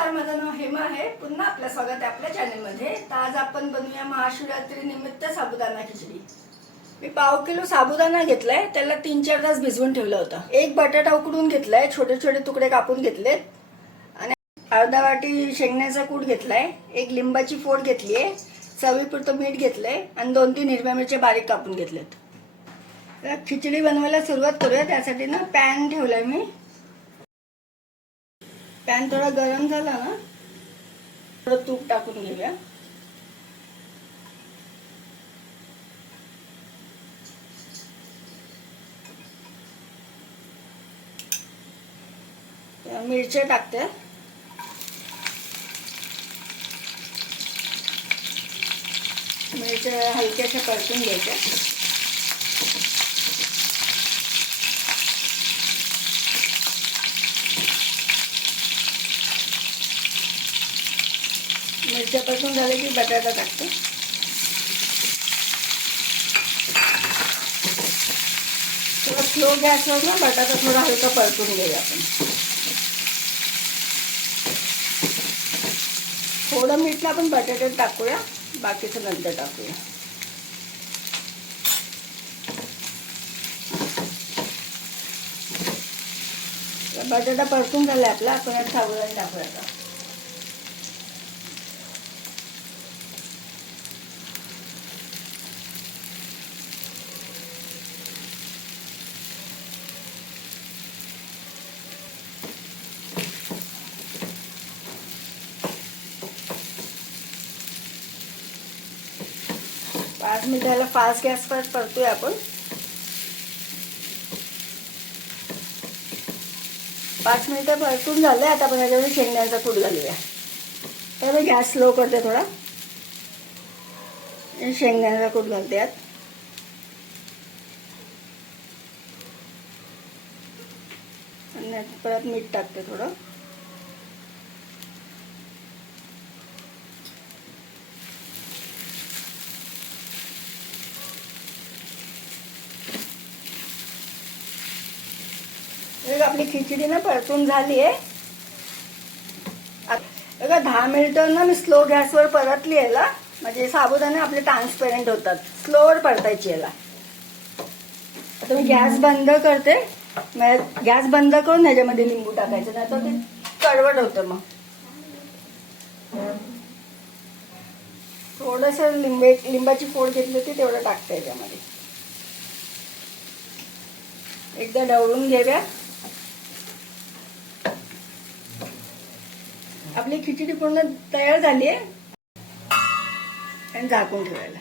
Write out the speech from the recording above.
नमस्कार, माझं नाव हेमा आहे. पुन्हा आपलं स्वागत आहे आपल्या चॅनलमध्ये. तर आज आपण बनवूया महाशिवरात्री निमित्त साबुदाणा खिचडी. मी 1/2 किलो साबुदाणा घेतलाय, त्याला 3-4 तास भिजवून ठेवलं होतं. एक बटाटा उकडून घेतलाय, छोटे छोटे तुकडे कापून घेतलेत आणि अर्धा वाटी शेंगण्याचा कूट घेतलाय, एक लिंबाची फोड घेतलीये, चवीपुरतं मीठ घेतलंय आणि 2-3 हिरव्या मिरच्या बारीक कापून घेतलेत. तर खिचडी बनवायला सुरुवात करूया. त्यासाठी ना पॅन ठेवलाय मी. पॅन थोडा गरम झाला ना, थोडं तूप टाकून घेऊया. मिरच्या टाकते. मिरच्या हलक्याशा परतून घ्यायच्या. मिरच्या परतून झाले की बटाटा टाकते. थोडा स्लो गॅसवर ना बटाटा थोडा हलका परतून घेऊया आपण. थोडं मीठ आपण बटाट्यात टाकूया, बाकीचं नंतर टाकूया. बटाटा परतून झाला आपला. आपण साबुदाणा टाकूया आता. पाच मिनिटाला फास्ट गॅसवर परतूया आपण. 5 मिनिटं परतून झाले. आता आपण याच्यामध्ये शेंगदाण्याचा कूट घालूया. तर मी गॅस स्लो करते थोडा. शेंगदाण्याचा कूट घालते यात. आणि परत मीठ टाकते थोडं. आपली खिचडी ना परतून झाली आहे. बघा 10 मिनिटं ना मी स्लो गॅसवर परतली याला, म्हणजे साबुदाणे आपले ट्रान्सपेरंट होतात. स्लोवर परतायची याला. आता मी गॅस बंद करते. गॅस बंद करून ह्याच्यामध्ये लिंबू टाकायचं, नाही तर ते कडवट होतं. मग थोडस लिंबाची फोड घेतली होती तेवढं टाकते याच्यामध्ये. एकदा ढवळून घेऊया. आपली खिचडी पूर्ण तयार झाली आहे आणि झाकून ठेवायला.